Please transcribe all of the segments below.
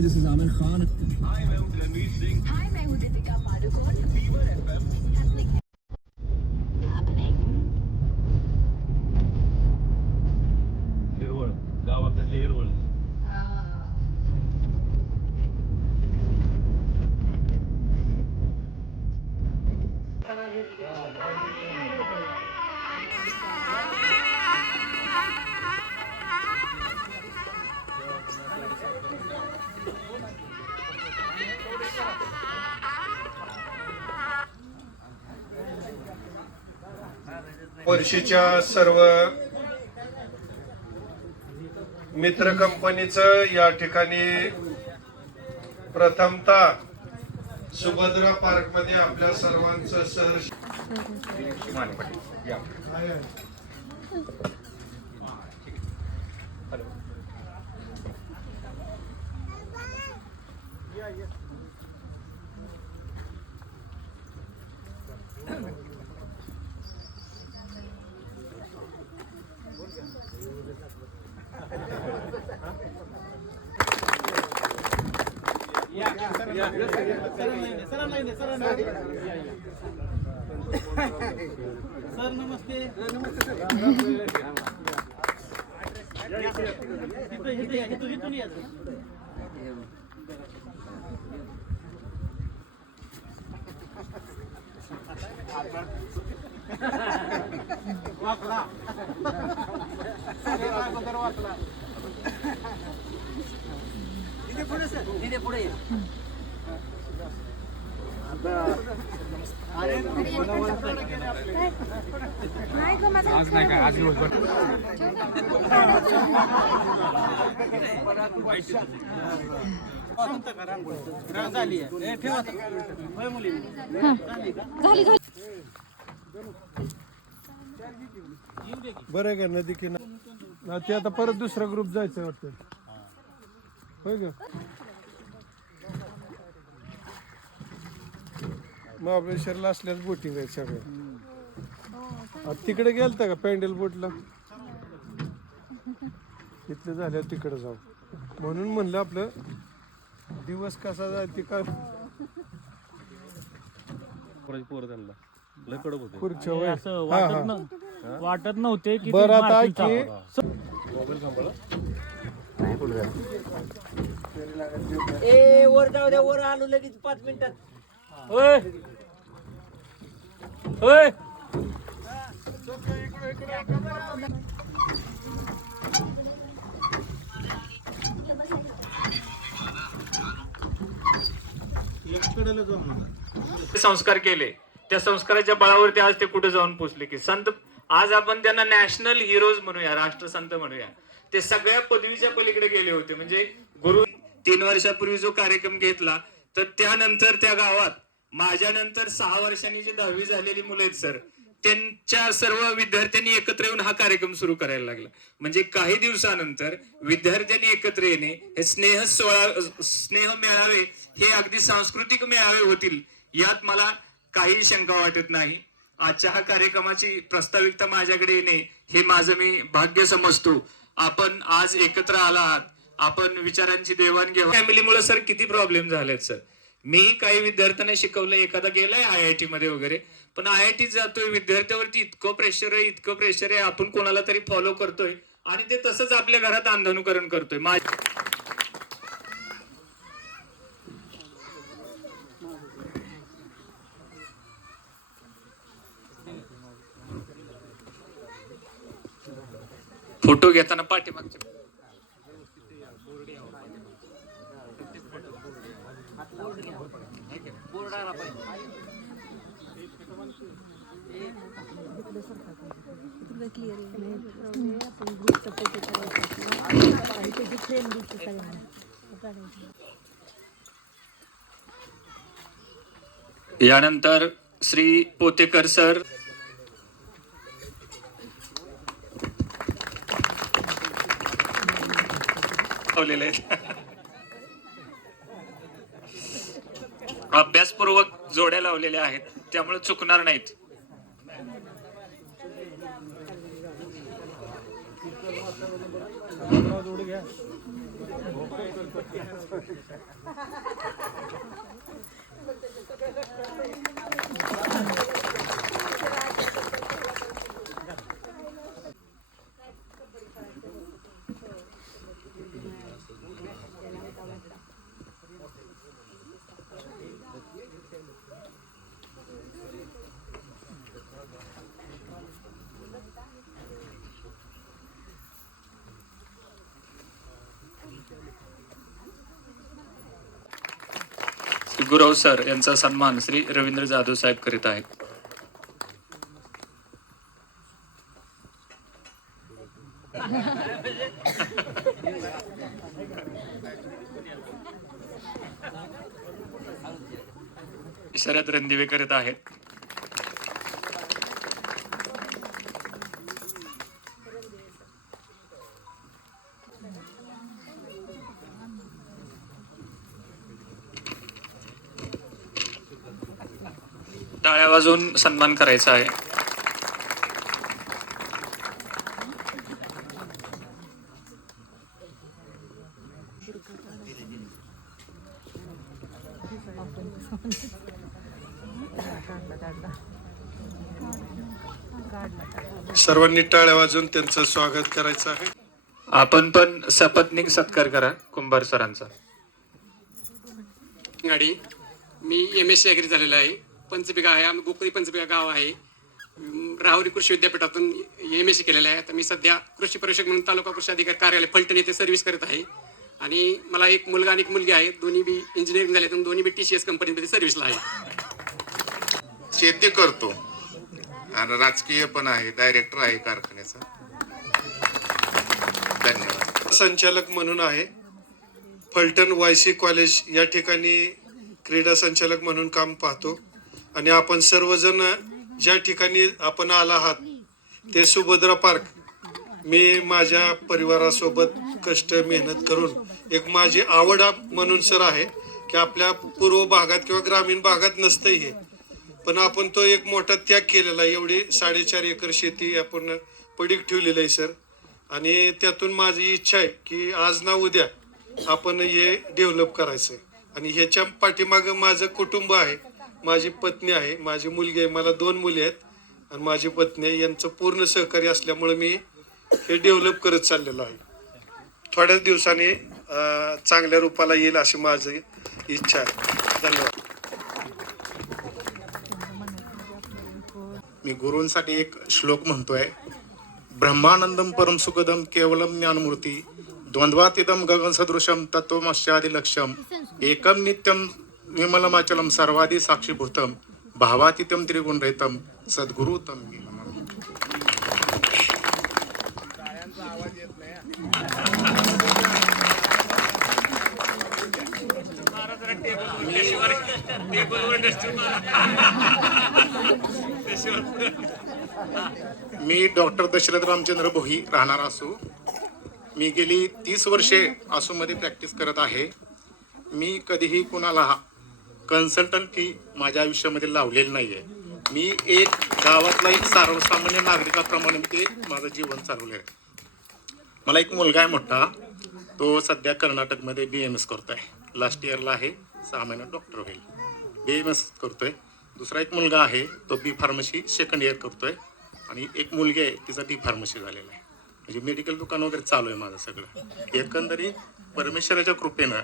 Hi, this is Amir Khan. Hi, मैं हूँ रणवीर सिंह। Hi, मैं हूँ दीपिका पादुकोण। Fever FM। हिरवळ, गावाकडले हिरवळ। वर्षीच्या सर्व मित्र कंपनीचं या ठिकाणी प्रथमतः सुभद्रा पार्क मध्ये आपल्या सर्वांचं सहर्ष सर नमस्ते इथून या वाचला वाचला पुढे पुढे आज नाही काय आज झाली ठेवा मुली झाली बरं आहे का नदी किनारा ते आता परत दुसरा ग्रुप जायचं वाटतं होय का महाबळेश्वरला असल्याच बोटिंग आहे सगळ्या तिकडे गेलता का पॅन्डल बोटला तिथलं झाल्यावर तिकडे जाऊ म्हणून म्हणलं आपलं दिवस कसा जायचे का पुढच्या वेळेस वाटत नव्हते की बरं आता की वर जाऊ द्या वर आलो लगेच 5 मिनिटात संस्कार केले त्या संस्काराच्या बळावरती आज ते कुठे जाऊन पोहोचले की संत आज आपण त्यांना नॅशनल हिरोज म्हणूया राष्ट्रसंत म्हणूया ते सगळ्या पदवीच्या पलीकडे गेले होते म्हणजे गुरु 3 वर्षापूर्वी जो कार्यक्रम घेतला तर त्यानंतर त्या गावात माझ्यानंतर 6 वर्षांनी जी 10वी झालेली मुलं आहेत सर त्यांच्या सर्व विद्यार्थ्यांनी एकत्र येऊन हा कार्यक्रम सुरू करायला लागला म्हणजे काही दिवसानंतर विद्यार्थ्यांनी एकत्र येणे हे स्नेह मेळावे हे अगदी सांस्कृतिक मेळावे होतील यात मला काही शंका वाटत नाही आजच्या हा कार्यक्रमाची प्रस्ताविकता माझ्याकडे येणे हे माझं मी भाग्य समजतो आपण आज एकत्र आलात आपण विचारांची देवाणघेवाण फॅमिलीमुळे सर किती प्रॉब्लेम झालेत सर मी काही विद्यार्थ्यांना शिकवलं एखादा गेलाय IIT मध्ये वगैरे पण IIT जातोय विद्यार्थ्यावरती इतकं प्रेशर आहे आपण कोणाला तरी फॉलो करतोय आणि ते तसंच आपल्या घरात अंधानुकरण करतोय फोटो घेताना पाठीमागच्या यानंतर श्री पोतेकर सर अभ्यासपूर्वक जोड्या लावलेल्या आहेत त्यामुळे चुकणार नाहीत जोड घ्या श्री गुरव सर यांचा सन्मान श्री रवींद्र जाधव साहेब करीत आहेत. शरद रणदिवे करीत आहेत. टाळ्या वाजवून सन्मान करायचा आहे. सर्वांनी टाळ्या वाजवून त्यांचं स्वागत करायचं आहे. आपण पण सपत्नीक सत्कार करा कुंभार सरांचा. गाडी मी MSc ॲग्री झालेला आहे. पंचबिघा आहे, आम्ही गोकुळी पंचबिघा गाव आहे. राहुरी कृषी विद्यापीठातून MSc केलेलं आहे. आता मी सध्या कृषी परीक्षक म्हणून तालुका कृषी अधिकारी कार्यालय फलटण येथे सर्व्हिस करत आहे. आणि मला एक मुलगा आणि एक मुलगी आहे. दोन्ही बी इंजिनिअरिंग झाले, दोन्ही बी TCS कंपनीमध्ये सर्व्हिसला आहे. शेती करतो आणि राजकीय पण आहे, डायरेक्टर आहे कारखान्याचा. धन्यवाद. संचालक म्हणून आहे. फलटण YC कॉलेज या ठिकाणी क्रीडा संचालक म्हणून काम पाहतो. आणि आपण सर्वजण ज्या ठिकाणी आपण आला आहात ते सुभद्रा पार्क. मी माझ्या परिवारासोबत कष्ट मेहनत करून एक माझी आवड म्हणून सर आहे की आपल्या पूर्व भागात किंवा ग्रामीण भागात नसतंही हे, पण आपण तो एक मोठा त्याग केलेला आहे. एवढी 4.5 एकर शेती आपण पडीक ठेवलेली आहे सर. आणि त्यातून माझी इच्छा आहे की आज ना उद्या आपण हे डेव्हलप करायचं. आणि ह्याच्या पाठीमागं माझं कुटुंब आहे. माझी पत्नी आहे, माझी मुलगी आहे, मला 2 मुली आहेत आणि माझी पत्नी आहे. यांचं पूर्ण सहकार्य असल्यामुळे मी हे डेव्हलप करत चाललेलो आहे. थोड्याच दिवसांनी चांगल्या रूपाला येईल अशी माझी इच्छा आहे. धन्यवाद. मी गुरूंसाठी एक श्लोक म्हणतोय. ब्रह्मानंदम परम सुखदम केवलम ज्ञानमूर्ती द्वंद्वातीतम गगन सदृशम तत्वमस्यादि लक्ष्यम एकम नित्यम विमलमाचलम सर्वादि साक्षीभूतम भावातीतम त्रिगुणरहितम सद्गुरुतम. मी डॉक्टर दशरथ रामचंद्र भोई राहणार असू. मी गेली 30 वर्षे आसूमध्ये प्रॅक्टिस करत आहे. मी कधीही कुणाला कन्सल्टंट फी माझ्या आयुष्यामध्ये लावलेली नाही आहे. मी एक गावातला एक सर्वसामान्य नागरिकाप्रमाणे ते माझं जीवन चालवलं आहे. मला एक मुलगा आहे मोठा, तो सध्या कर्नाटकमध्ये BMS करतोय. लास्ट इयरला आहे, 6 महिन्यात डॉक्टर होईल. BMS करतोय. दुसरा एक मुलगा आहे, तो B फार्मसी सेकंड इयर करतोय. आणि एक मुलगी आहे, तिचा D फार्मसी झालेला आहे. म्हणजे मेडिकल दुकान वगैरे चालू आहे माझं सगळं. एकंदरीत परमेश्वराच्या कृपेनं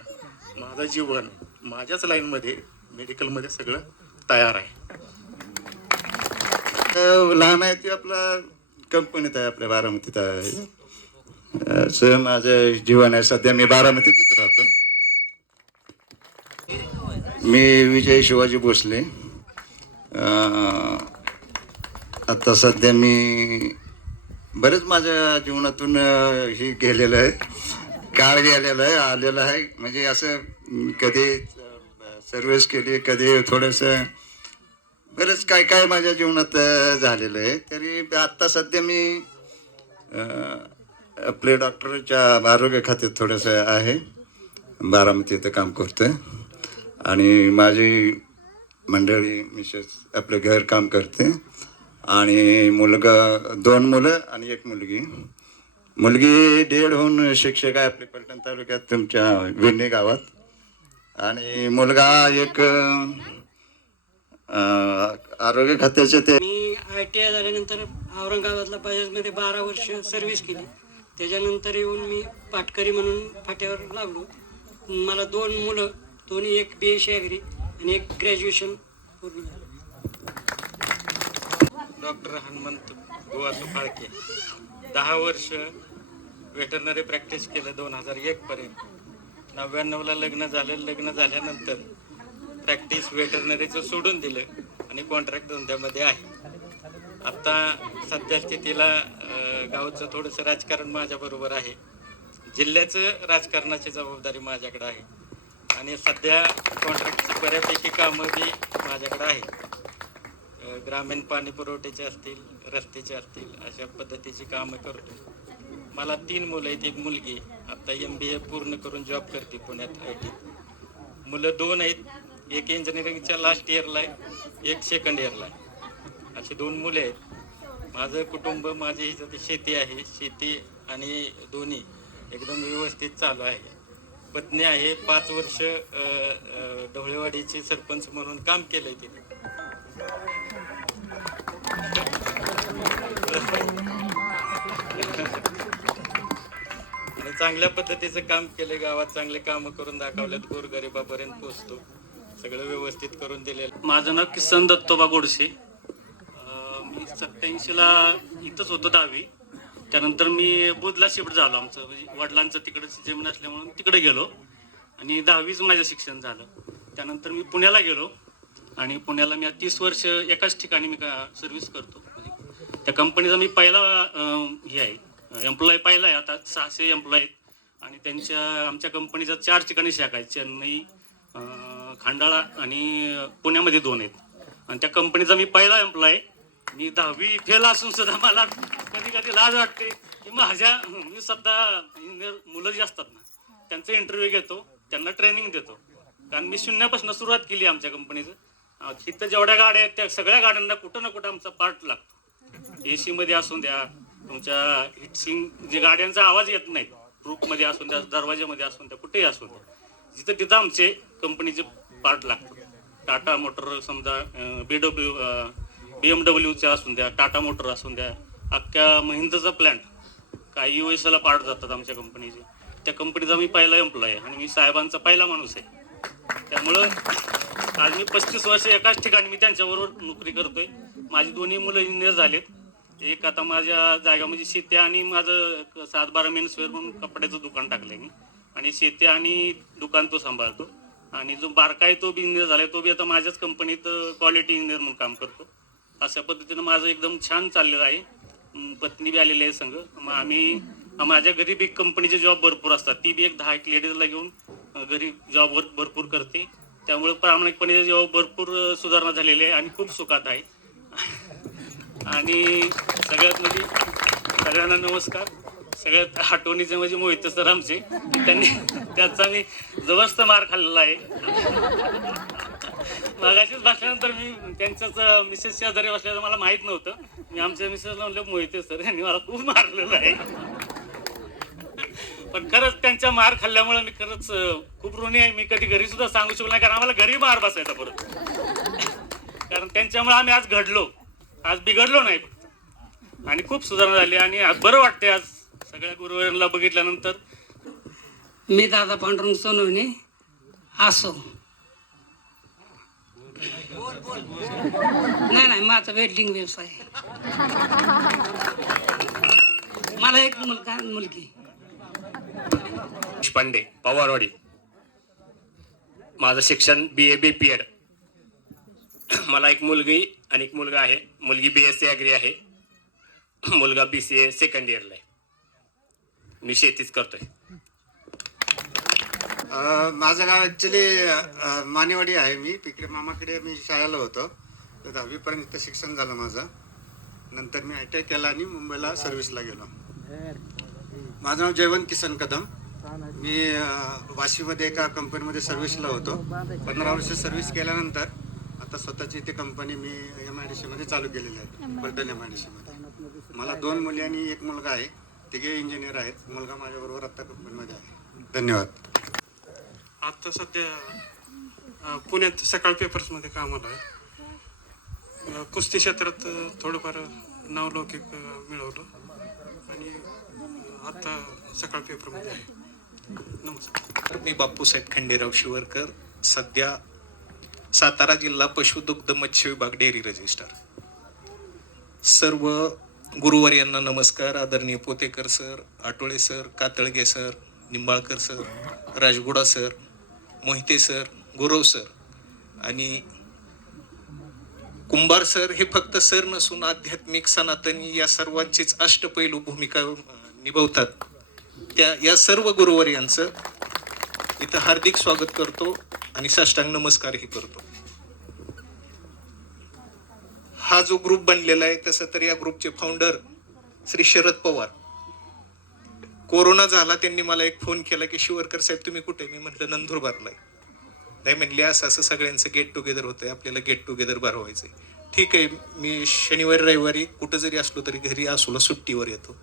माझं जीवन माझ्याच लाईनमध्ये मेडिकलमध्ये सगळं तयार आहे. लहान आहे ती आपला कंपनीत आहे, आपल्या बारामतीत आहे. असं माझं जीवन आहे. सध्या मी बारामतीतच राहतो. मी विजय शिवाजी भोसले. आता सध्या मी बरेच माझ्या जीवनातून हे गेलेलं आहे, काळ गेलेला आहे, आलेला आहे. म्हणजे असं कधी सर्व्हिस केली, कधी थोडंसं बरंच काय काय माझ्या जीवनात झालेलं आहे. तरी आत्ता सध्या मी आपले डॉक्टरच्या आरोग्य खात्यात थोडंसं आहे, बारामती इथं काम करतोय. आणि माझी मंडळी मिसेस आपलं घर काम करते. आणि मुलगा 2 मुलं आणि 1 मुलगी. मुलगी डेड होऊन शिक्षक आहे आपल्या पलटण तालुक्यात तुमच्या विडणी गावात आणि मुलगा एक आरोग्य खात्याचे ते मी ITI झाल्यानंतर औरंगाबादला बजाजमध्ये 12 वर्ष सर्व्हिस केली. त्याच्यानंतर येऊन मी पाटकरी म्हणून फाट्यावर लागलो. मला 2 मुलं, दोन्ही एक BSc ॲग्री आणि एक ग्रॅज्युएशन पूर्ण झालं. डॉक्टर हनुमंत गोवासू फाळके 10 वर्ष वेटरनरी प्रॅक्टिस केलं 2001 पर्यंत. 99ला लग्न झालं. लग्न झाल्यानंतर प्रॅक्टिस वेटरनरीचं सोडून दिलं आणि कॉन्ट्रॅक्ट धंद्यामध्ये आहे. आता सध्या स्थितीला गावचं थोडंसं राजकारण माझ्याबरोबर आहे. जिल्ह्याचं राजकारणाची जबाबदारी माझ्याकडे आहे आणि सध्या कॉन्ट्रॅक्टची बऱ्यापैकी कामं बी माझ्याकडे आहे. ग्रामीण पाणी पुरवठ्याचे असतील, रस्त्याचे असतील, अशा पद्धतीची कामं करतो. मला 3 मुलं आहेत, एक मुलगी आता MBA पूर्ण करून जॉब करते पुण्यात IT. मुलं 2 आहेत, एक इंजिनिअरिंगच्या लास्ट इयरला आहे, एक सेकंड इयरला आहे. अशी 2 मुले आहेत. माझं कुटुंब, माझी ही शेती आहे, शेती आणि दोन्ही एकदम व्यवस्थित चालू आहे. पत्नी आहे, 5 वर्ष ढवळेवाडीचे सरपंच म्हणून काम केलंय तिने. आणि चांगल्या पद्धतीचं काम केले, गावात चांगले कामं करून दाखवलेत, गोरगरिबापर्यंत पोहोचतो, सगळं व्यवस्थित करून दिलेलं. माझं नाव किसन दत्तोबा गोडसे. मी 87ला इथंच होतो 10वी. त्यानंतर मी बुधला शिफ्ट झालो. आमचं म्हणजे वडिलांचं तिकडचं जमीन असल्यामुळं तिकडे गेलो आणि 10वीच माझं शिक्षण झालं. त्यानंतर मी पुण्याला गेलो आणि पुण्याला मी 30 वर्ष एकाच ठिकाणी मी सर्व्हिस करतो. म्हणजे त्या कंपनीचा मी पहिला हे आहे एम्प्लॉय पहिला आहे. आता 600 एम्प्लॉय आहेत आणि आमच्या कंपनीचा 4 ठिकाणी शाखा आहेत. चेन्नई, खंडाळा आणि पुण्यामध्ये 2 आहेत. आणि त्या कंपनीचा मी पहिला एम्प्लॉय. मी 10वी फेल असून सुद्धा मला कधी कधी लाज वाटते की मी स्वतः इंजिनियर मुलं जी असतात ना त्यांचा इंटरव्ह्यू घेतो, त्यांना ट्रेनिंग देतो. कारण मी 0पासून सुरुवात केली आमच्या कंपनीचं. तिथं जेवढ्या गाड्या आहेत त्या सगळ्या गाड्यांना कुठं ना कुठं आमचा पार्ट लागतो. AC मध्ये असून द्या, तुमच्या हिटसिंग जे गाड्यांचा आवाज येत नाही, रूफमध्ये असून द्या, दरवाज्यामध्ये असून द्या, कुठेही असून द्या, जिथं तिथं आमचे कंपनीचे पार्ट लागतात. टाटा मोटर समजा, BMW असून द्या, टाटा मोटर असून द्या, अख्ख्या महिंद्राचा प्लॅन्ट, काही USला पार्ट जातात आमच्या कंपनीचे. त्या कंपनीचा मी पहिला एम्प्लॉय आहे आणि मी साहेबांचा पहिला माणूस आहे. त्यामुळं आज मी 35 वर्ष एकाच ठिकाणी मी त्यांच्याबरोबर नोकरी करतोय. माझी दोन्ही मुलं इंजिनियर झालेत. एक आता माझ्या जागामध्ये शेती आणि माझं 7-12 मेन्सवेअर म्हणून कपड्याचं दुकान टाकलंय मी आणि शेती आणि दुकान तो सांभाळतो. आणि जो बारका आहे तो बी इंजिनियर झालाय, तो बी आता माझ्याच कंपनीत क्वालिटी इंजिनियर म्हणून काम करतो. अशा पद्धतीनं माझं एकदम छान चाललेलं आहे. पत्नी बी आलेली आहे संघ. मग माझ्या घरी बी कंपनीचे जॉब भरपूर असतात. ती बी एक 10 लेडीजला घेऊन घरी जॉब भरपूर करते. त्यामुळे प्रामाणिकपणे जॉब भरपूर सुधारणा झालेली आहे आणि खूप सुखात आहे. आणि सगळ्यात म्हणजे सगळ्यांना नमस्कार. सगळ्यात आठवणीचे म्हणजे मोहिते सर आमचे, त्याचा मी जबरदस्त मार खाल्लेला आहे. मागाशीच बसल्यानंतर मी त्यांच्याच मिसेस शेजारी बसल्याचं मला माहीत नव्हतं. मी आमच्या मिसेसला म्हणलं मोहिते सर यांनी मला खूप मारलेलं आहे. पण खरंच त्यांच्या मार खाल्ल्यामुळे मी खरंच खूप ऋणी आहे. मी कधी घरी सुद्धा सांगू शकलो नाही, कारण आम्हाला घरी मार बसायचा परत. कारण त्यांच्यामुळे आम्ही आज घडलो, आज बिघडलो नाही फक्त. आणि खूप सुधारणा झाली आणि बरं वाटते आज सगळ्या गुरुवारांना बघितल्यानंतर. मी दादा पांडुरंग सोनवणे असो. नाही माझा वेल्डिंग व्यवसाय आहे. मला एक मुलगा मुलगी. देशपांडे, पवारवाडी. माझं शिक्षण BA BPEd. मला एक मुलगी आणि एक मुलगा आहे. मुलगी BSc ॲग्री आहे, मुलगा BCA सेकंड इयरला आहे. मी शेतीच करतोय. माझं गाव ॲक्च्युली मानेवाडी आहे. मी तिकडे मामाकडे मी शाळेला होतो. तर 10वीपर्यंत इथं शिक्षण झालं माझं. नंतर मी ITI केला आणि मुंबईला सर्व्हिसला गेलो. माझं नाव जयवंत किसन कदम. मी वाशीमध्ये एका कंपनीमध्ये सर्व्हिसला होतो. 15 वर्ष सर्व्हिस केल्यानंतर आता स्वतःची इथे कंपनी मी MIDC मध्ये चालू केलेली आहे, पलटण MIDC मध्ये. मला 2 मुली आणि एक मुलगा आहे. तिघे इंजिनियर आहेत. मुलगा माझ्याबरोबर आत्ता कंपनीमध्ये आहे. धन्यवाद. आता सध्या पुण्यात सकाळ पेपर्समध्ये कामाला आहे. कुस्ती क्षेत्रात थोडंफार नावलौकिक मिळवलं आणि आता सकाळ पेपरमध्ये आहे. नमस्कार. मी बापूसाहेब खंडेराव शिवरकर, सध्या सातारा जिल्हा पशुदुग्ध मत्स्य विभाग डेअरी रजिस्ट्रार. सर्व गुरुवर्यांना नमस्कार. आदरणीय Potekar sir, Atole sir, Katalge sir, Nimbalkar sir, Rajguda sir, Mohite sir, Gurav sir आणि कुंभार सर हे फक्त सर नसून आध्यात्मिक सनातनी या सर्वांचीच अष्टपैलू भूमिका निभवतात. या सर्व गुरुवर्यांचं इथं हार्दिक स्वागत करतो आणि साष्टांग नमस्कारही करतो. हा जो ग्रुप बनलेला आहे तसं तर या ग्रुपचे फाउंडर श्री शरद पवार. कोरोना झाला त्यांनी मला एक फोन केला की शिवरकर साहेब तुम्ही कुठे? मी म्हटलं नंदुरबारला आहे. नाही म्हणले असं सगळ्यांचं गेट टुगेदर होतंय, आपल्याला गेट टुगेदर भरवायचंय. ठीक आहे, मी शनिवारी रविवारी कुठं जरी असलो तरी घरी असलो सुट्टीवर येतो.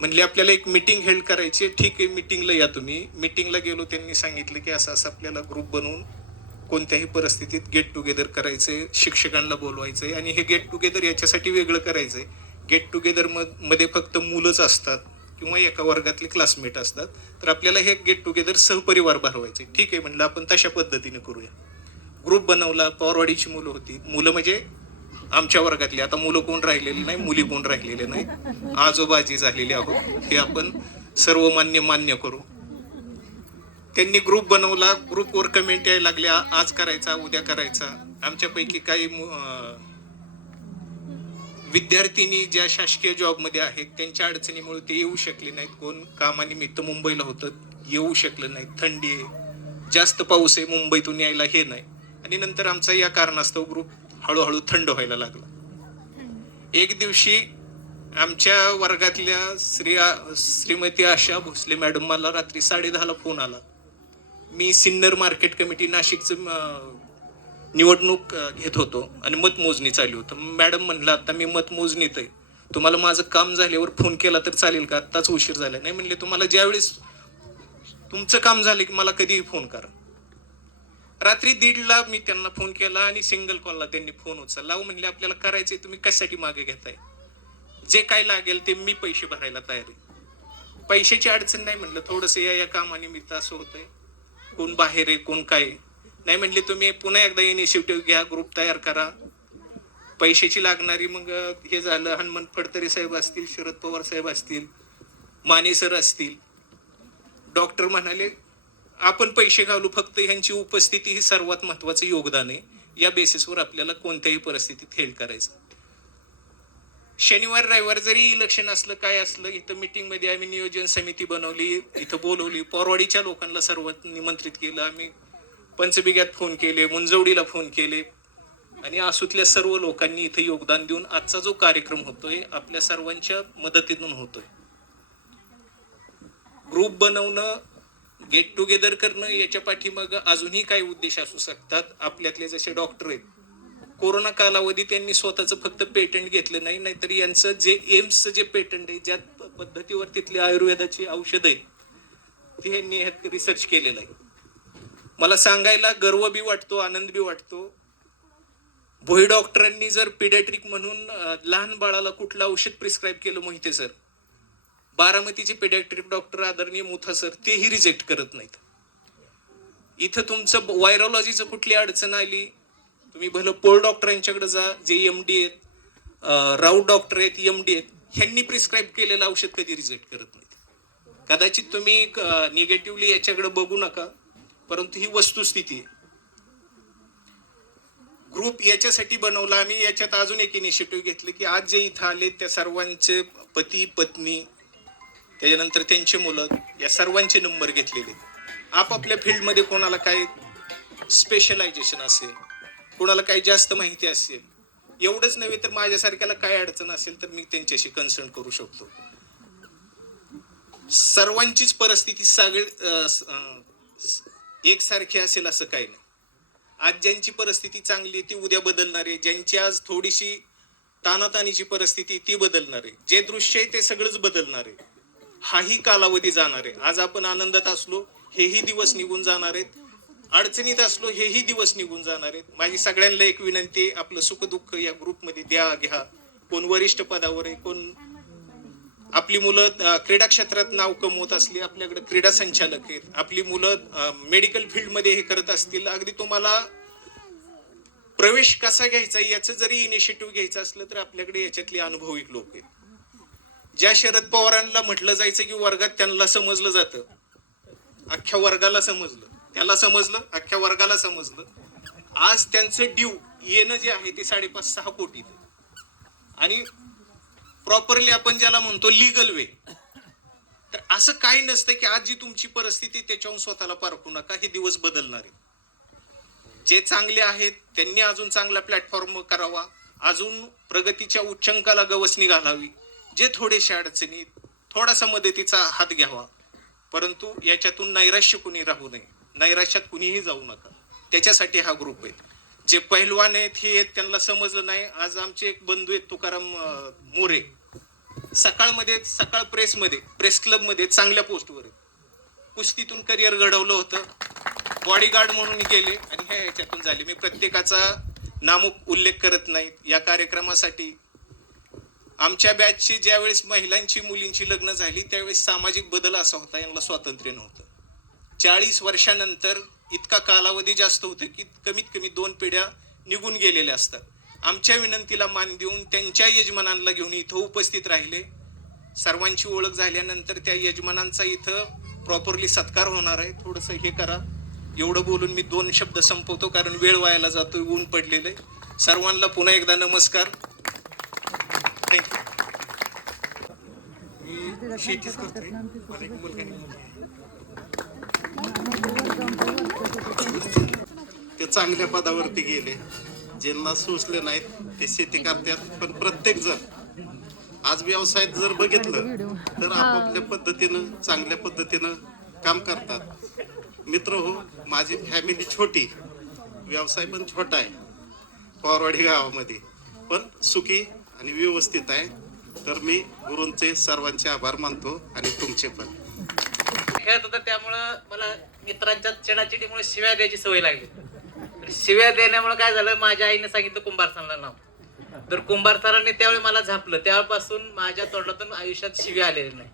म्हणले आपल्याला एक मीटिंग हेल्ड करायची. ठीक आहे, मीटिंगला या तुम्ही. मीटिंगला गेलो, त्यांनी सांगितलं की असं आपल्याला ग्रुप बनवून कोणत्याही परिस्थितीत गेट टुगेदर करायचंय, शिक्षकांना बोलवायचंय आणि हे गेट टुगेदर याच्यासाठी वेगळं करायचंय. गेट टुगेदर मध्ये फक्त मुलंच असतात किंवा एका वर्गातले क्लासमेट असतात, तर आपल्याला हे गेट टुगेदर सहपरिवार भरवायचे. ठीक आहे म्हणलं, आपण तशा पद्धतीने करूया. ग्रुप बनवला. पवारवाडीची मुलं होती. मुलं म्हणजे आमच्या वर्गातली. आता मुलं कोण राहिलेली नाही, मुली कोण राहिलेले नाही, आजोबाजी झालेले आहोत हे आपण सर्वमान्य मान्य करू. त्यांनी ग्रुप बनवला. ग्रुपवर कमेंट यायला लागल्या, आज करायचा, उद्या करायचा. आमच्यापैकी काही विद्यार्थिनी ज्या शासकीय जॉबमध्ये आहेत त्यांच्या अडचणीमुळे ते येऊ शकले नाहीत. कोण कामानिमित्त मुंबईला होतं, येऊ शकलं नाहीत. थंडी आहे, जास्त पाऊस आहे, मुंबईतून यायला हे नाही. आणि नंतर आमचा या कारणास्तव ग्रुप हळूहळू थंड व्हायला लागला. एक दिवशी आमच्या वर्गातल्या श्रीमती आशा भोसले मॅडम मला रात्री 10:30 फोन आला. मी सिन्नर मार्केट कमिटी नाशिकचं निवडणूक घेत होतो आणि मतमोजणी चालू होतं. मॅडम म्हणलं आता मी मतमोजणीत आहे, तुम्हाला माझं काम झाल्यावर फोन केला तर चालेल का? आत्ताच उशीर झाला. नाही म्हणले, तुम्हाला ज्यावेळेस तुमचं काम झालं की मला कधीही फोन करा. रात्री 1:30ला मी त्यांना फोन केला आणि सिंगल कॉलला त्यांनी फोन उचलला. म्हणले आपल्याला करायचंय, तुम्ही कशासाठी मागे घेताय? जे काय लागेल ते मी पैसे भरायला तयार आहे. पैशाची अडचण नाही म्हणलं, थोडंसं या कामानिमित्त असं होतंय, कोण बाहेर आहे, कोण काय. नाही म्हणले, तुम्ही पुन्हा एकदा इनिशिएटिव्ह घ्या, ग्रुप तयार करा. पैशाची लागणारी मग हे झालं, हनुमंत फडतरे साहेब असतील, शरद पवार साहेब असतील, माने सर असतील. डॉक्टर म्हणाले आपण पैसे घालू, फक्त ह्यांची उपस्थिती ही सर्वात महत्वाचं योगदान आहे. या बेसिसवर आपल्याला कोणत्याही परिस्थितीत हेल्प करायचं. शनिवार रविवार जरी इलेक्शन असलं काय असलं, इथं मीटिंग मध्ये आम्ही नियोजन समिती बनवली, इथं बोलवली, पवारवाडीच्या लोकांना सर्व निमंत्रित केलं. आम्ही पंचबिग्यात फोन केले, मुंजवडीला फोन केले आणि आसूतल्या सर्व लोकांनी इथे योगदान देऊन आजचा जो कार्यक्रम होतोय आपल्या सर्वांच्या मदतीतून होतोय. ग्रुप बनवणं, गेट टुगेदर करणं, याच्या पाठीमाग अजूनही काही उद्देश असू शकतात. आपल्यातले जसे डॉक्टर आहेत, कोरोना कालावधी त्यांनी स्वतःचं फक्त पेटंट घेतलं नाही, नाहीतर यांचं जे एम्सचं जे पेटंट आहे, ज्या पद्धतीवर तिथली आयुर्वेदाची औषध आहेत ते यांनी रिसर्च केलेलं आहे. मला सांगायला गर्व बी वाटतो, आनंद बी वाटतो. भोई डॉक्टरांनी जर पिडियाट्रिक म्हणून लहान बाळाला कुठलं औषध प्रिस्क्राईब केलं, मोहिते सर, बारामतीचे पेडियाट्रिक डॉक्टर आदरणीय मुथा सर तेही रिजेक्ट करत नाहीत. इथं तुमचं व्हायरोलॉजीचं कुठली अडचण आली, तुम्ही भलं पोळ डॉक्टरांच्याकडे जा, जे MD आहेत, राऊत डॉक्टर आहेत, MD आहेत, ह्यांनी प्रिस्क्राईब केलेलं औषध कधी रिजेक्ट करत नाहीत. कदाचित तुम्ही निगेटिव्हली याच्याकडे बघू नका, परंतु ही वस्तुस्थिती आहे. ग्रुप याच्यासाठी बनवला आम्ही. याच्यात अजून एक इनिशिएटिव्ह घेतलं की आज जे इथं आले त्या सर्वांचे पती पत्नी, त्याच्यानंतर त्यांचे मुलं, या सर्वांचे नंबर घेतलेले. आपापल्या फील्डमध्ये कोणाला काय स्पेशलायझेशन असेल, कोणाला काही जास्त माहिती असेल, एवढंच नव्हे तर माझ्यासारख्याला काय अडचण असेल तर मी त्यांच्याशी कन्सल्ट करू शकतो. सर्वांचीच परिस्थिती एकसारखी असेल असं काही नाही. आज ज्यांची परिस्थिती चांगली ती उद्या बदलणार आहे, ज्यांची आज थोडीशी तानातानीची परिस्थिती ती बदलणार आहे, जे दृश्य आहे ते सगळंच बदलणार आहे. हाही कालावधी जाणार आहे. आज आपण आनंदात असलो हेही दिवस निघून जाणार आहेत, अडचणीत असलो हेही दिवस निघून जाणार आहेत. माझी सगळ्यांना एक विनंती आहे, आपलं सुखदुःख या ग्रुपमध्ये द्या घ्या. कोण वरिष्ठ पदावर आहे, कोण आपली मुलं क्रीडा क्षेत्रात नाव कमवत असली, आपल्याकडे क्रीडा संचालक आहेत, आपली मुलं मेडिकल फील्डमध्ये हे करत असतील, अगदी तुम्हाला प्रवेश कसा घ्यायचा याचं जरी इनिशिएटिव्ह घ्यायचं असलं तर आपल्याकडे याच्यातले अनुभवी लोक आहेत. ज्या शरद पवारांना म्हटलं जायचं की वर्गात त्यांना समजलं जातं, अख्ख्या वर्गाला समजलं, त्याला समजलं, अख्ख्या वर्गाला समजलं. आज त्यांचं ड्यू येणं जे आहे ते 5.5-6 कोटी आणि प्रॉपरली आपण ज्याला म्हणतो लिगल वे. तर असं काही नसतं की आज जी तुमची परिस्थिती त्याच्याहून स्वतःला पारखू नका, हे दिवस बदलणार आहे. जे चांगले आहेत त्यांनी अजून चांगला प्लॅटफॉर्म करावा, अजून प्रगतीच्या उच्चांकाला गवसणी घालावी. जे थोडेसे अडचणीत थोडासा मदतीचा हात घ्यावा, परंतु याच्यातून नैराश्य कुणी राहू नये, नैराश्यात कुणीही जाऊ नका. त्याच्यासाठी हा ग्रुप आहे. जे पैलवान आहेत हे आहेत त्यांना समजलं नाही. आज आमचे एक बंधू आहेत तुकाराम मोरे, सकाळ प्रेस क्लबमध्ये चांगल्या पोस्टवर आहेत. कुस्तीतून करिअर घडवलं होतं, बॉडीगार्ड म्हणून गेले आणि ह्या याच्यातून झाले. मी प्रत्येकाचा नामुक उल्लेख करत नाही. या कार्यक्रमासाठी आमच्या बॅचची ज्यावेळेस महिलांची मुलींची लग्न झाली त्यावेळेस सामाजिक बदल असा होता, यांना स्वातंत्र्य नव्हतं. 40 वर्षानंतर इतका कालावधी जास्त होतं की कमीत कमी 2 पिढ्या निघून गेलेल्या असतात. आमच्या विनंतीला मान देऊन त्यांच्या यजमानांना घेऊन इथं उपस्थित राहिले. सर्वांची ओळख झाल्यानंतर त्या यजमानांचा इथं प्रॉपरली सत्कार होणार आहे. थोडंसं हे करा. एवढं बोलून मी 2 शब्द संपवतो कारण वेळ वायाला जातोय, ऊन पडलेलं आहे. सर्वांना पुन्हा एकदा नमस्कार. थँक्यू. मी शेतीच करतोय. मला एक मुलगा आणि मुलगी आहे. ते चांगल्या पदावरती गेले, ज्यांना सुचले नाहीत ते शेती करतात. पण प्रत्येक जण आज व्यवसायात जर बघितलं तर आपापल्या पद्धतीनं चांगल्या पद्धतीनं काम करतात. मित्र हो, माझी फॅमिली छोटी, व्यवसाय पण छोटा आहे पवारवाडी गावामध्ये, पण सुखी आणि व्यवस्थित आहे. तर मी गुरूंचे सर्वांचे आभार मानतो आणि तुमचे पण. खेळत होता त्यामुळं मला मित्रांच्या चिडाचिडीमुळे शिव्या द्यायची सवय लागली. तर शिव्या देण्यामुळे काय झालं, माझ्या आईने सांगितलं कुंभार सरांना नाव. तर कुंभार सरांनी त्यावेळी मला झापलं. त्यापासून माझ्या तोंडातून आयुष्यात शिव्या आलेली नाही.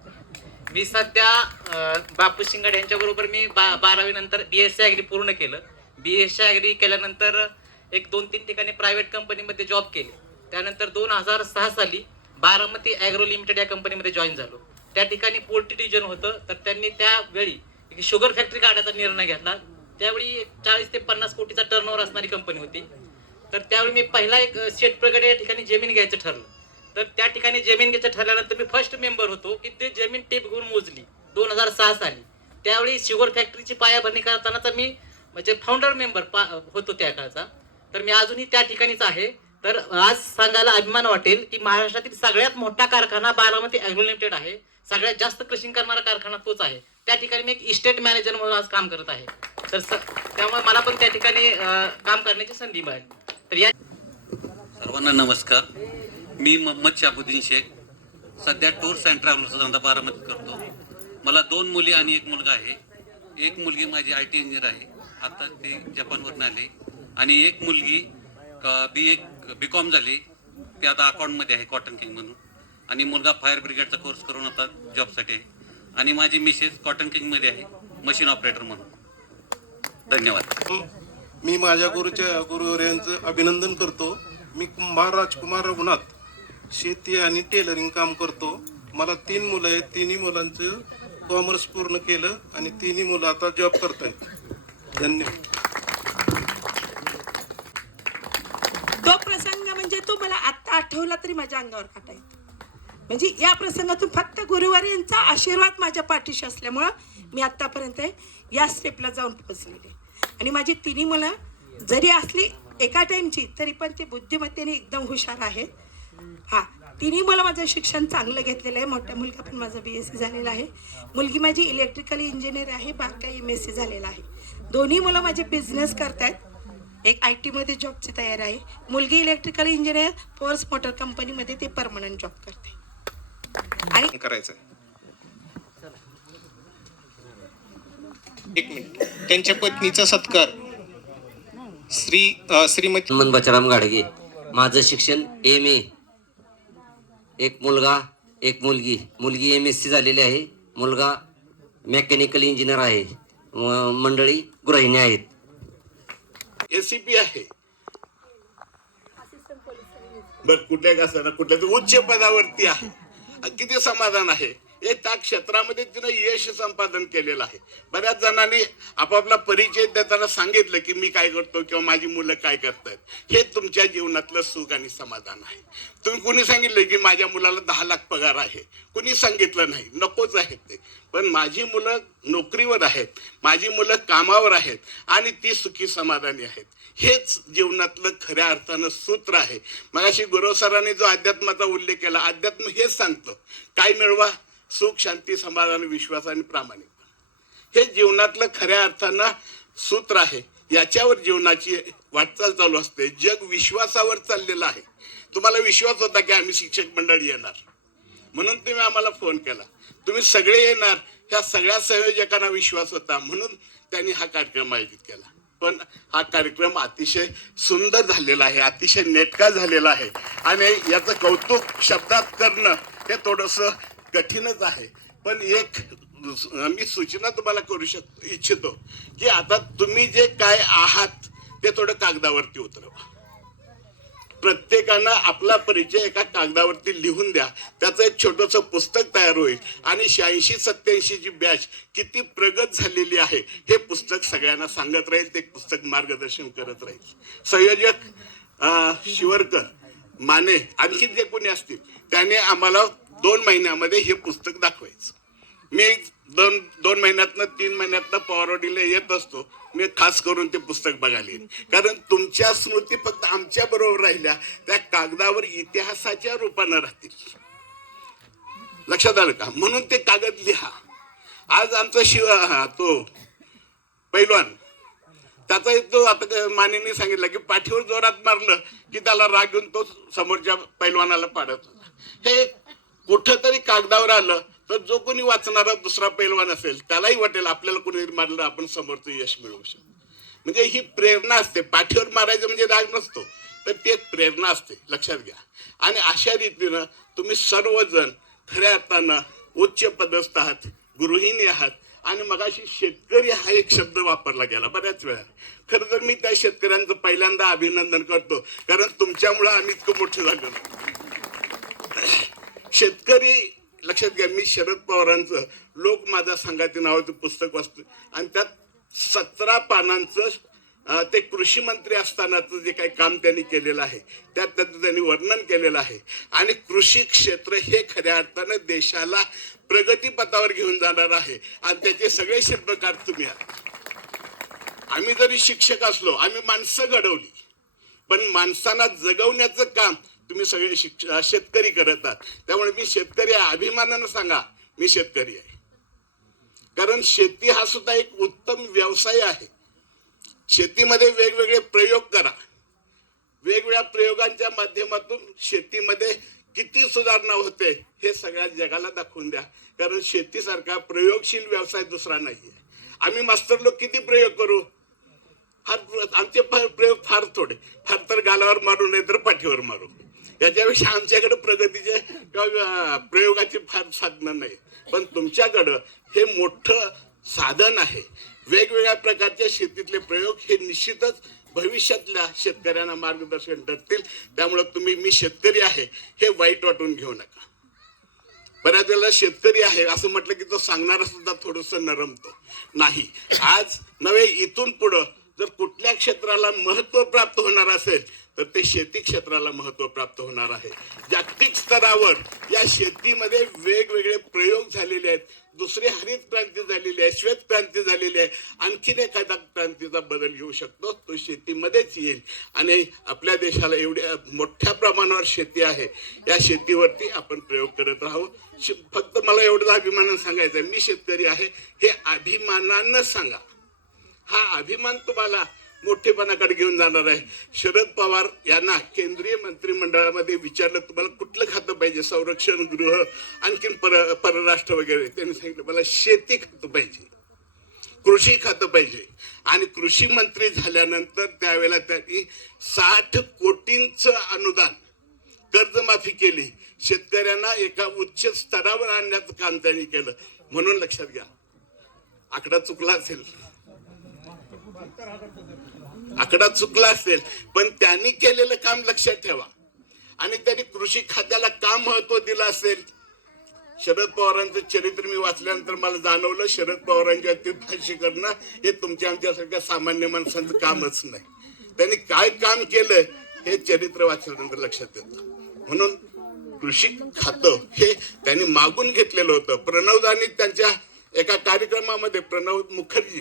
मी सध्या बापू शिंगाडे यांच्याबरोबर मी 12वी नंतर BSc ॲग्री पूर्ण केलं. BSc ॲग्री केल्यानंतर एक 2-3 ठिकाणी प्रायव्हेट कंपनीमध्ये जॉब केले. त्यानंतर 2006 साली बारामती ॲग्रो लिमिटेड या कंपनीमध्ये जॉईन झालो. त्या ठिकाणी पोल्ट्री डिव्हिजन होतं. तर त्यांनी त्यावेळी शुगर फॅक्टरी काढायचा निर्णय घेतला. त्यावेळी 40 ते 50 कोटीचा टर्नओव्हर असणारी कंपनी होती. तर त्यावेळी मी पहिला एक शेत प्रगड या ठिकाणी जमीन घ्यायचं ठरलं. तर त्या ठिकाणी जमीन घ्यायचं ठरल्यानंतर मी फर्स्ट मेंबर होतो की ते जमीन टेप घेऊन मोजली 2006 साली. त्यावेळी शुगर फॅक्टरीची पायाभरणी करतानाचा मी म्हणजे फाउंडर मेंबर होतो त्या काळचा. तर मी अजूनही त्या ठिकाणीच आहे. तर आज सांगायला अभिमान वाटेल की महाराष्ट्रातील सगळ्यात मोठा कारखाना बारामती ॲग्रो लिमिटेड आहे. सगळ्यात जास्त क्रशिंग करणारा कारखाना तोच आहे. त्या ठिकाणी मी एक इस्टेट मॅनेजर म्हणून आज काम करत आहे. तर त्यामुळे मला पण त्या ठिकाणी काम करण्याची संधी मिळाली. तर या सर्वांना नमस्कार. मी मोहम्मद शाबुद्दीन शेख, सध्या टूर्स अँड ट्रॅव्हल्सचा धंदा बारामतीत करतो. मला 2 मुली आणि 1 मुलगा आहे. एक मुलगी माझी IT इंजिनियर आहे, आता ती जपानवरून आली. आणि एक मुलगी BCom झाली, ती आता अकाउंटमध्ये आहे कॉटन किंग म्हणून. आणि मुलगा फायर ब्रिगेडचा कोर्स करून आता जॉबसाठी आहे. आणि माझी मिसेस कॉटन किंगमध्ये आहे मशीन ऑपरेटर म्हणून. धन्यवाद. मी माझ्या गुरुवर यांचं अभिनंदन करतो. मी कुंभार राजकुमार रघुनाथ, शेती आणि टेलरिंग काम करतो. मला 3 मुलं आहेत. 3ही मुलांचं कॉमर्स पूर्ण केलं आणि 3ही मुलं आता जॉब करत आहेत. धन्यवाद. तो प्रसंग म्हणजे तो मला आत्ता आठवला तरी माझ्या अंगावर काटा येतो. म्हणजे या प्रसंगातून फक्त गुरुवार यांचा आशीर्वाद माझ्या पाठीशी असल्यामुळं मी आत्तापर्यंत या स्टेपला जाऊन पोहोचलेले. आणि माझी 3ही मुलं जरी असली एका टाईमची तरी पण ते बुद्धिमत्तेने एकदम हुशार आहेत. हां, 3ही मुलं माझं शिक्षण चांगलं घेतलेलं आहे. मोठा मुलगा पण माझा BSc झालेला आहे. मुलगी माझी इलेक्ट्रिकल इंजिनियर आहे, बारका MSc झालेला आहे. दोन्ही मुलं माझे बिझनेस करत आहेत. एक IT मध्ये जॉबची तयारी आहे. मुलगी इलेक्ट्रिकल इंजिनियर फोर्स मोटर कंपनीमध्ये ते परमनंट जॉब करते. आणि करायचं. एक मिनिट. त्यांच्या पत्नीचा सत्कार श्रीमती बचाराम गाडगे. माझं शिक्षण MA. एक मुलगा एक मुलगी. मुलगी MSc झालेली आहे, मुलगा मेकॅनिकल इंजिनियर आहे. मंडळी गृहिणी आहेत. ACP आहे. बर कुठल्या का कुठल्या तर उच्च पदावरती आहे. किती समाधान आहे. त्या क्षेत्रामध्ये तिनं यश संपादन केलेलं आहे. बऱ्याच जणांनी आपापला परिचय देताना सांगितलं की मी काय करतो किंवा माझी मुलं काय करतायत. हे तुमच्या जीवनातलं सुख आणि समाधान आहे. तुम्ही कुणी सांगितलं की माझ्या मुलाला 10 लाख पगार आहे, कुणी सांगितलं नाही, नकोच आहेत ते. पण माझी मुलं नोकरीवर आहेत, माझी मुलं कामावर आहेत आणि ती सुखी समाधानी आहेत. हेच जीवनातलं खऱ्या अर्थानं सूत्र आहे. मगाशी गुरव सरांनी जो अध्यात्माचा उल्लेख केला, अध्यात्म हेच सांगतं काय मिळवा, सुख, शांती, समाधान, विश्वास आणि प्रामाणिकपणा. हे जीवनातलं खऱ्या अर्थानं सूत्र आहे. याच्यावर जीवनाची वाटचाल चालू असते. जग विश्वासावर चाललेलं आहे. तुम्हाला विश्वास होता की आम्ही शिक्षक मंडळी येणार, म्हणून तुम्ही आम्हाला फोन केला. तुम्ही सगळे येणार, ह्या सगळ्या संयोजकांना विश्वास होता, म्हणून त्यांनी हा कार्यक्रम आयोजित केला. पण हा कार्यक्रम अतिशय सुंदर झालेला आहे, अतिशय नेटका झालेला आहे आणि याचं कौतुक शब्दात करणं हे थोडंसं कठीणच आहे. पण एक मी सूचना तुम्हाला करू इच्छितो की आता तुम्ही जे काय आहात ते थोडं कागदावरती उतरवा. प्रत्येकानं आपला परिचय एका कागदावरती लिहून द्या. त्याचं एक छोटंसं पुस्तक तयार होईल आणि 86-87 ची बॅच किती प्रगत झालेली आहे हे पुस्तक सगळ्यांना सांगत राहील. ते पुस्तक मार्गदर्शन करत राहील. संयोजक शिवरकर, माने, आणखी जे कोणी असतील त्याने आम्हाला 2 महिन्यामध्ये हे पुस्तक दाखवायचं. मी 2 महिन्यातनं 3 महिन्यातनं पॉवरडीला येत असतो. मी खास करून ते पुस्तक बघायला येईन, कारण तुमच्या स्मृती फक्त आमच्या बरोबर राहिल्या त्या कागदावर इतिहासाच्या रूपानं राहतील. लक्षात आलं का? म्हणून ते कागद लिहा. आज आमचा तो पैलवान, त्याचा तो आता मानेने सांगितलं की पाठीवर जोरात मारलं की त्याला राग येऊन तो समोरच्या पैलवानाला पाडत होता. हे कुठंतरी कागदावर आलं तर जो कोणी वाचणारा दुसरा पैलवान असेल त्यालाही वाटेल आपल्याला कोणी मारलं आपण समोरचं यश मिळवू शकतो. म्हणजे ही प्रेरणा असते. पाठीवर मारायचं म्हणजे राग नसतो, तर ती एक प्रेरणा असते. लक्षात घ्या. आणि अशा रीतीनं तुम्ही सर्वजण खऱ्या अर्थानं उच्च पदस्थ आहात, गृहिणी आहात. आणि मगाशी शेतकरी हा एक शब्द वापरला गेला बऱ्याच वेळा. खरं तर मी त्या शेतकऱ्यांचं पहिल्यांदा अभिनंदन करतो, कारण तुमच्यामुळं आम्ही इतकं मोठं झालो. शेतकरी, लक्षात घ्या, मी शरद पवारांचं लोक माझा संघाती नावाचं पुस्तक वाचतो आणि त्यात 17 पानांचं ते कृषी मंत्री असतानाचं जे काही काम त्यांनी केलेलं आहे त्यात त्याचं त्यांनी वर्णन केलेलं आहे. आणि कृषी क्षेत्र हे खऱ्या अर्थानं देशाला प्रगतीपथावर घेऊन जाणार आहे आणि त्याचे सगळे शिल्पकार तुम्ही आहात. आम्ही जरी शिक्षक असलो, आम्ही माणसं घडवली, पण माणसांना जगवण्याचं काम तुम्ही सगळे शेतकरी करत आहात. त्यामुळे मी शेतकरी आहे, अभिमानानं सांगा मी शेतकरी आहे. कारण शेती हा सुद्धा एक उत्तम व्यवसाय आहे. शेतीमध्ये वेगवेगळे प्रयोग करा. वेगवेगळ्या प्रयोगांच्या माध्यमातून शेतीमध्ये किती सुधारणा होते हे सगळ्या जगाला दाखवून द्या. कारण शेतीसारखा प्रयोगशील व्यवसाय दुसरा नाहीये. आम्ही मास्तर लोक किती प्रयोग करू, आमचे प्रयोग फार थोडे, फार तर गालावर मारू नाही तर पाठीवर मारू. याच्यापेक्षा आमच्याकडे प्रगतीचे किंवा प्रयोगाचे फार साधनं नाही. पण तुमच्याकडं हे मोठं साधन आहे. वेगवेगळ्या प्रकारच्या शेतीतले प्रयोग हे निश्चितच भविष्यातल्या शेतकऱ्यांना मार्गदर्शन ठरतील. त्यामुळे तुम्ही मी शेतकरी आहे हे वाईट वाटून घेऊ नका. बऱ्याच वेळेला शेतकरी आहे असं म्हटलं की तो सांगणारा सुद्धा थोडंसं नरमतो. नाही, आज नव्हे इथून पुढं जर कुठल्या क्षेत्राला महत्व प्राप्त होणार असेल तर ते शेती क्षेत्राला महत्व प्राप्त होणार आहे. जागतिक स्तरावर या शेतीमध्ये वेगवेगळे प्रयोग झालेले आहेत. दुसरी हरित क्रांती झालेली आहे, श्वेत क्रांती झालेली आहे. आणखीन एखादा क्रांतीचा बदल येऊ शकतो, तो शेतीमध्येच येईल. आणि आपल्या देशाला एवढ्या मोठ्या प्रमाणावर शेती आहे, या शेतीवरती आपण प्रयोग करत राहू. फक्त मला एवढं अभिमानानं सांगायचं आहे, मी शेतकरी आहे हे अभिमानानं सांगा. हा अभिमान तुम्हाला मोठेपणाकडे घेऊन जाणार आहे. शरद पवार यांना केंद्रीय मंत्रिमंडळामध्ये विचारलं तुम्हाला कुठलं खातं पाहिजे, संरक्षण, गृह, आणखीन परराष्ट्र वगैरे. त्यांनी सांगितलं मला शेती खातं पाहिजे, कृषी खातं पाहिजे. आणि कृषी मंत्री झाल्यानंतर त्यावेळेला त्यांनी 60 कोटींचं अनुदान, कर्जमाफी केली. शेतकऱ्यांना एका उच्च स्तरावर आणण्याचं काम त्यांनी केलं. म्हणून लक्षात घ्या, आकडा चुकला असेल, पण त्यांनी केलेलं काम लक्षात ठेवा. आणि त्यांनी कृषी खात्याला का महत्व दिलं असेल? शरद पवारांचं चरित्र मी वाचल्यानंतर मला जाणवलं, शरद पवारांच्या भाष्य करणं हे तुमच्या आमच्यासारख्या सामान्य माणसांचं कामच नाही. त्यांनी काय काम केलं हे चरित्र वाचल्यानंतर लक्षात येतं. म्हणून कृषी खातं हे त्यांनी मागून घेतलेलं होतं. प्रणवदांनी त्यांच्या एका कार्यक्रमामध्ये, प्रणव मुखर्जी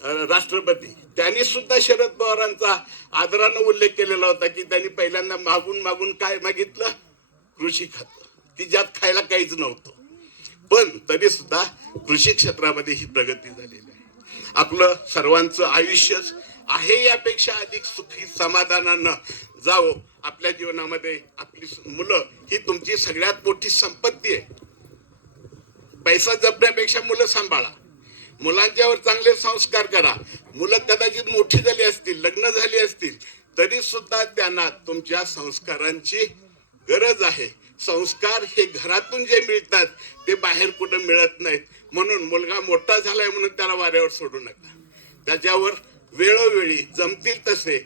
राष्ट्रपती, त्यांनी सुद्धा शरद पवारांचा आदरानं उल्लेख केलेला होता की त्यांनी पहिल्यांदा मागून काय मागितलं? कृषी खातं, की ज्यात खायला काहीच नव्हतं. पण तरी सुद्धा कृषी क्षेत्रामध्ये ही प्रगती झालेली आहे. आपलं सर्वांचं आयुष्य आहे यापेक्षा अधिक सुखी समाधानानं जावं. आपल्या जीवनामध्ये आपली मुलं ही तुमची सगळ्यात मोठी संपत्ती आहे. पैसा जपण्यापेक्षा मुलं सांभाळा, मुलांच्यावर चांगले संस्कार करा. मुलं कदाचित मोठी झाली असतील, लग्न झाली असतील, तरी सुद्धा त्यांना तुमच्या संस्कारांची गरज आहे. संस्कार हे घरातून जे मिळतात ते बाहेर कुठं मिळत नाहीत. म्हणून मुलगा मोठा झालाय म्हणून त्याला वाऱ्यावर सोडू नका. त्याच्यावर वेळोवेळी जमतील तसे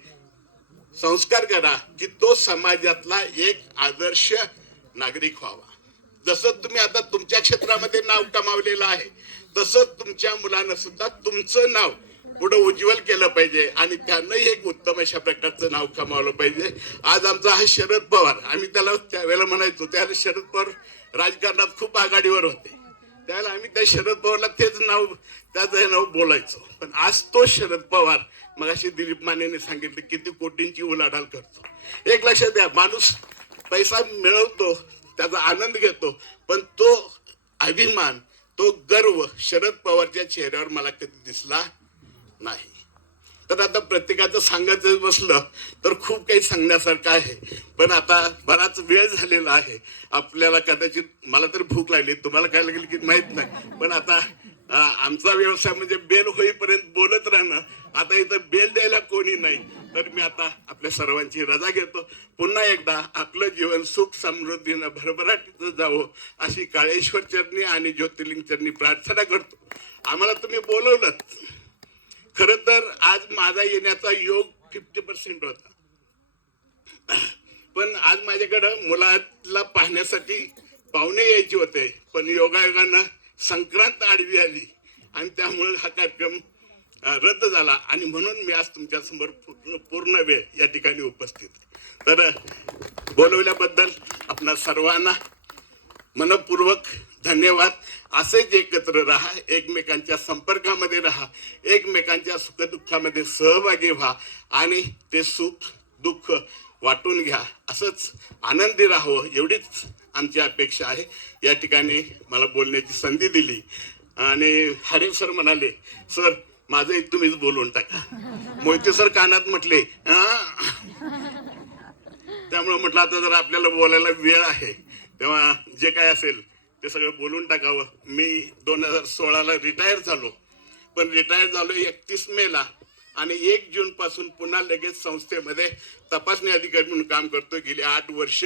संस्कार करा की तो समाजातला एक आदर्श नागरिक व्हावा. जसं तुम्ही आता तुमच्या क्षेत्रामध्ये नाव कमावलेलं आहे, तसं तुमच्या मुलानं सुद्धा तुमचं नाव पुढे उज्ज्वल केलं पाहिजे आणि त्यानंही एक उत्तम अशा प्रकारचं नाव कमावलं पाहिजे. आज आमचा हा शरद पवार, आम्ही त्याला त्यावेळेला म्हणायचो, त्यावेळेला शरद पवार राजकारणात खूप आघाडीवर होते, त्यावेळेला आम्ही त्या शरद पवारला त्याचं नाव बोलायचो. पण आज तो शरद पवार, मगाशी दिलीप मानेने सांगितलं, किती कोटींची उलाढाल करतो. एक लक्षात द्या, माणूस पैसा मिळवतो, त्याचा आनंद घेतो, पण तो अभिमान, तो गर्व शरद पवारच्या चेहऱ्यावर मला कधी दिसला नाही. तर आता प्रत्येकाचं सांगायचं बसलं तर खूप काही सांगण्यासारखं आहे. पण आता बराच वेळ झालेला आहे. आपल्याला कदाचित, मला तर भूक लागली, तुम्हाला काय लागेल की माहित नाही, पण आता आमचा व्यवसाय म्हणजे बेल होईपर्यंत बोलत राहणं. आता इथं बेल द्यायला कोणी नाही, तर मी आता आपल्या सर्वांची रजा घेतो. पुन्हा एकदा आपलं जीवन सुख समृद्धीनं भरभराटीचं जावं अशी काळेश्वर चरणी आणि ज्योतिर्लिंग चरणी प्रार्थना करतो. आम्हाला तुम्ही बोलवलं. खरं तर आज माझा येण्याचा योग 50% होता, पण आज माझ्याकडं मुलाला पाहण्यासाठी पाहुणे यायचे होते, पण योगायोगानं संक्रांत आडवी आली आणि त्यामुळे हा कार्यक्रम रद्द झाला. आणि म्हणून मी आज तुमच्या समोर पूर्ण वेळ या ठिकाणी उपस्थित. तर बोलवल्याबद्दल आपणा सर्वांना मनपूर्वक धन्यवाद. असेच एकत्र राहा, एकमेकांच्या संपर्कामध्ये राहा, एकमेकांच्या सुखदुःखामध्ये सहभागी व्हा आणि ते सुख दुःख वाटून घ्या. असंच आनंदी राहावं एवढीच आमची अपेक्षा आहे. या ठिकाणी मला बोलण्याची संधी दिली आणि हरे सर म्हणाले, सर माझं एक तुम्हीच बोलून टाका. मोहिते सर कानात म्हटले, त्यामुळे म्हटलं आता जर आपल्याला बोलायला वेळ आहे तेव्हा जे काय असेल ते सगळं बोलून टाकावं. मी 2016ला रिटायर झालो, पण रिटायर झालो 31 मेला आणि 1 जून पासून पुन्हा लगेच संस्थेमध्ये तपासणी अधिकारी म्हणून काम करतो. गेली 8 वर्ष.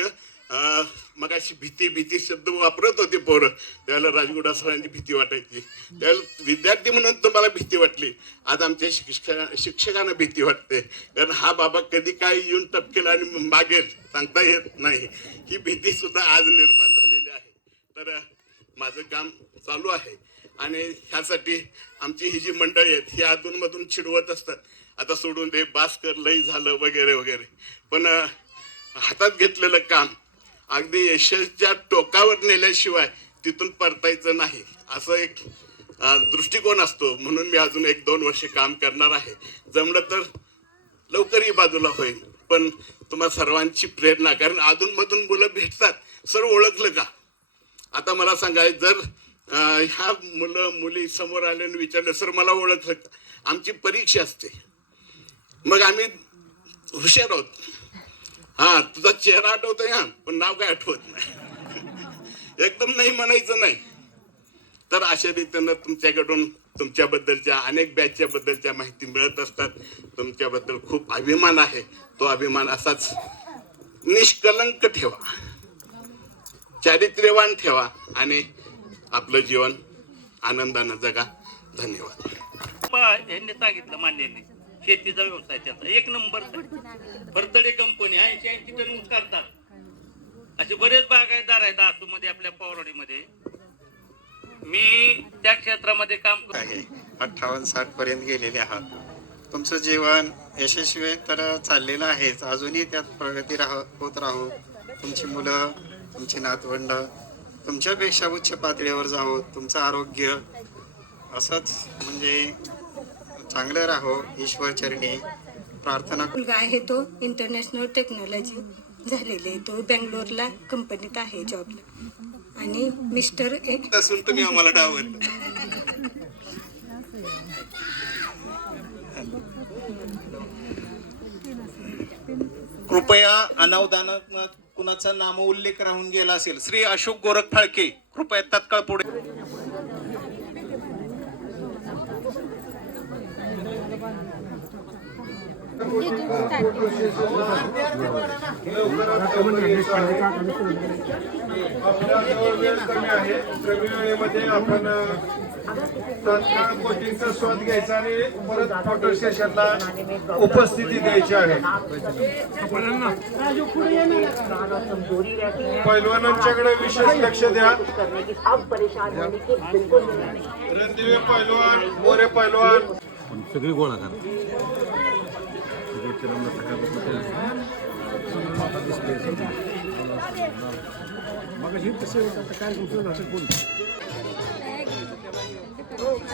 मगाशी भीती शब्द वापरत होते पोरं, त्यावेळेला राजगुडा सरांची भीती वाटायची, त्यावेळेला विद्यार्थी म्हणून तुम्हाला भीती वाटली. आज आमच्या शिक्षकांना भीती वाटते, कारण हा बाबा कधी काय येऊन टपकेल आणि मागेल सांगता येत नाही. ही भीती सुद्धा आज निर्माण झालेली आहे. तर माझं काम चालू आहे आणि ह्यासाठी आमची ही जी मंडळी आहेत ही अधूनमधून चिडवत असतात, आता सोडून दे, बास कर, लई झालं वगैरे वगैरे. पण हातात घेतलेलं काम अगदी यशाच्या टोकावर नेल्याशिवाय तिथून परतायचं नाही, असं एक दृष्टिकोन असतो. म्हणून मी अजून 1-2 वर्ष काम करणार आहे. जमलं तर लवकरही बाजूला होईल, पण तुम्हा सर्वांची प्रेरणा, कारण अधूनमधून मुलं भेटतात, सर ओळखलं का? आता मला सांगा, जर ह्या मुलं मुली समोर आल्याने विचारलं, सर मला ओळखलं का? आमची परीक्षा असते, मग आम्ही हुशार आहोत. हा, तुझा चेहरा आठवतोय, हा, पण नाव काय आठवत नाही. एकदम नाही म्हणायचं नाही. तर अशा रीतीनं तुमच्याकडून तुमच्याबद्दलच्या अनेक बॅचच्या बद्दलच्या माहिती मिळत असतात. तुमच्याबद्दल खूप अभिमान आहे. तो अभिमान असाच निष्कलंक ठेवा, चारित्र्यवान ठेवा आणि आपलं जीवन आनंदानं जगा. धन्यवाद. यांनी सांगितलं मान्यांनी, शेतीचा व्यवसाय त्याचा एक नंबर. फरतडे कंपनी 80 टन ऊस काढतात. असे बरेच बागायतदार आहेत आसूमध्ये, आपल्या पौराडीमध्ये. मी त्या क्षेत्रामध्ये काम आहे 58-60 पर्यंत गेलेले आहात. तुमचं जीवन यशस्वी तर चाललेलं आहेच, अजूनही त्यात प्रगती होत राहू. तुमची मुलं, तुमची नातवंड तुमच्यापेक्षा उच्च पातळीवर जावं. तुमचं आरोग्य असंच म्हणजे चांगलं राहो, ईश्वर चरणी प्रार्थना. मुलगा आहे तो इंटरनॅशनल टेक्नॉलॉजी झालेले आहे. तो बेंगलोरला कंपनीत आहे जॉबला. आणि मिस्टर एक असून तुम्ही आम्हाला डावल. कृपया अनावधानात कुणाचा नामोल्लेख राहून गेला असेल, श्री अशोक गोरख फाळके, कृपया तत्काळ पुढे. आपल्याजवळ वेळ कमी आहे. कमी वेळेमध्ये आपण तात्काळ कोचिंगचा स्वाद घ्यायचा आणि परत फोटो सेशनला उपस्थिती द्यायची आहे. पैलवानांच्याकडे विशेष लक्ष द्या. रणदिवे पैलवान, मोरे पैलवान सगळी गोळा करा. मग हे तसे काय